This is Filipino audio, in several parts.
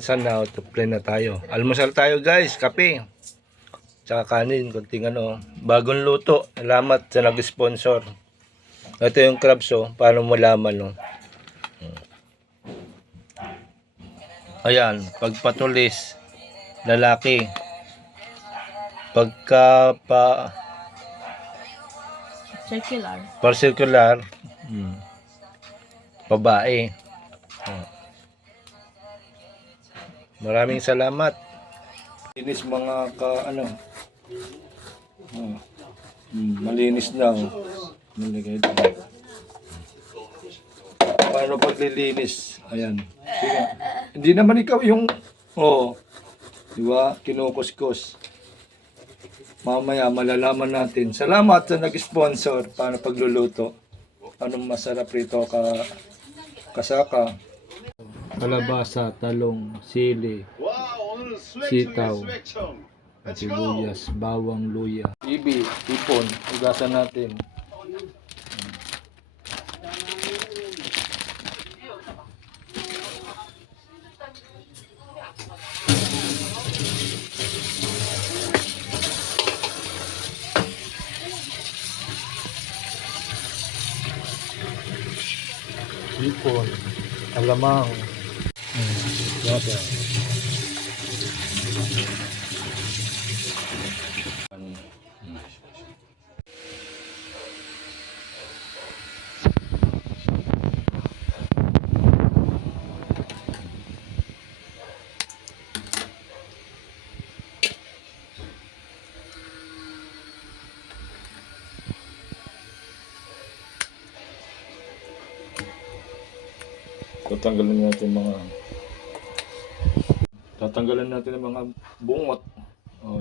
minsan na out of play na tayo. Almusal tayo guys, kape. Tsaka kanin, konting bagong luto. Salamat sa nag-sponsor. Ito yung crabs paano mo laman Ayan, pagpatulis, lalaki. Pagka circular, babae. Maraming salamat. Linis mga malinis na. Paano paglilinis? Ayan. Sige. Hindi naman ikaw yung di ba? Kinukuskus. Mamaya malalaman natin. Salamat sa nag-sponsor para pagluluto. Anong masarap rito kasaka. Kalabasa, talong, sili, sitaw, sibuyas, bawang, luya, ibi, ipon, ugasan natin. Ipon, alamang. Tatanggalin natin ang mga bungot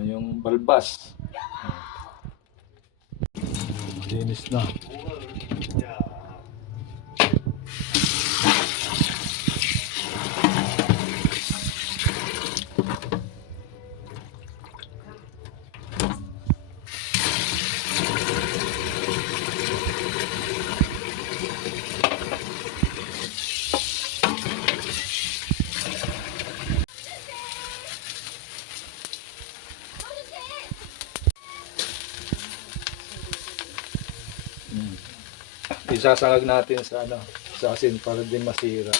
yung balbas. Linis na. Isasangag natin sa sa asin para din masira.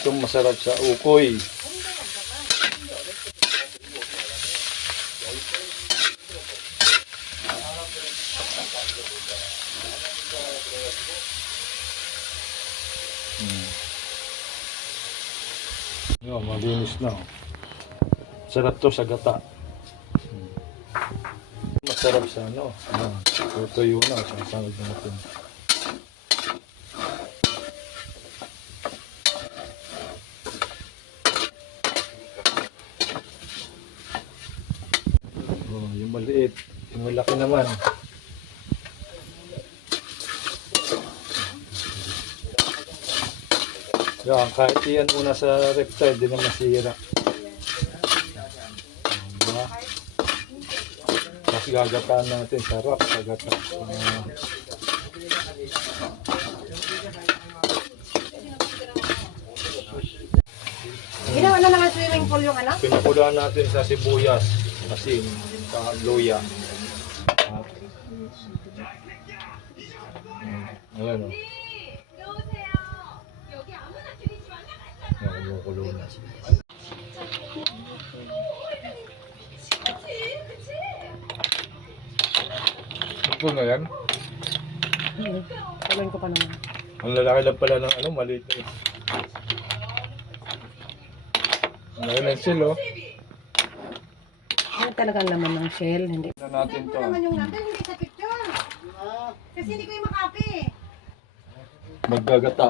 Itong masarap sa ukoy. Malinis na. Sarap to sa gata. Masarap sa tutuyo na, sasangag natin. Yung maliit, yung malaki naman. Yan, kahit iyan muna sa reptile, di na masira. Tapos gagataan natin, sarap sa gata. Ginawa na naman swimming pool yung Pinakuluan natin sa sibuyas, asin, sa luya. Ayan kumukulo na. Ito na yan? Gawin ko pa naman. Ang lalaki lang pala ng maliit na ito. Ang laki ng shell Ano talagang laman ng shell? Hindi. Na natin to. Naman yung natin, hindi sa picture. Kasi hindi ko yung makapi. Maggagata.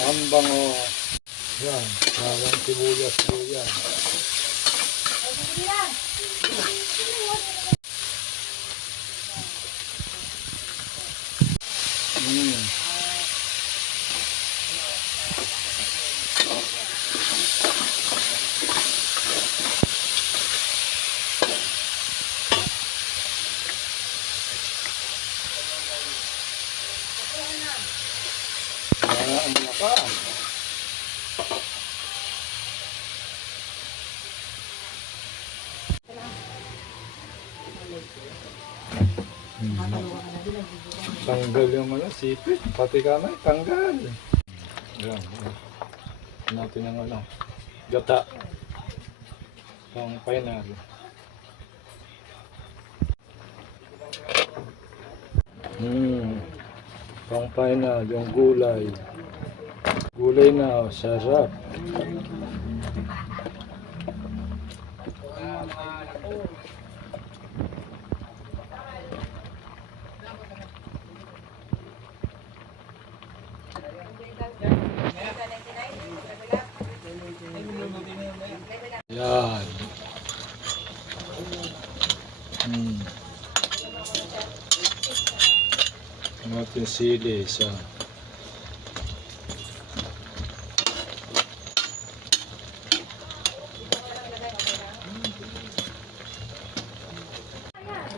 Ang bango. Yan, bawang sibuyas yan. Tanggal yung ano, sipit. Pati kamay, tanggal. Yan. Natin ang ano, gata. Pang final. Pang final, yung gulay. Gulay na, oh, sarap. Yan. Ang ating sili sa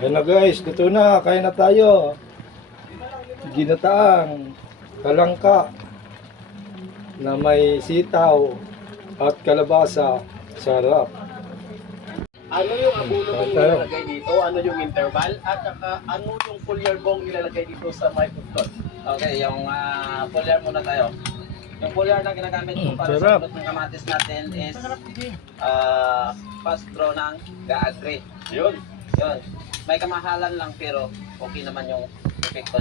Ayan na guys, luto na, kain na tayo. Ginataang talangka na may sitaw at kalabasa. Sarap. Ano yung abulo mong Tayo. ilalagay dito? Ano yung interval? At saka ano yung foliar bong ilalagay dito sa my food court? Okay, yung foliar muna tayo. Yung foliar na ginagamit ko para Sarap. sa ng kamatis natin is pastro ng gaagri. Yun. Yun. May kamahalan lang pero okay naman yung epekto.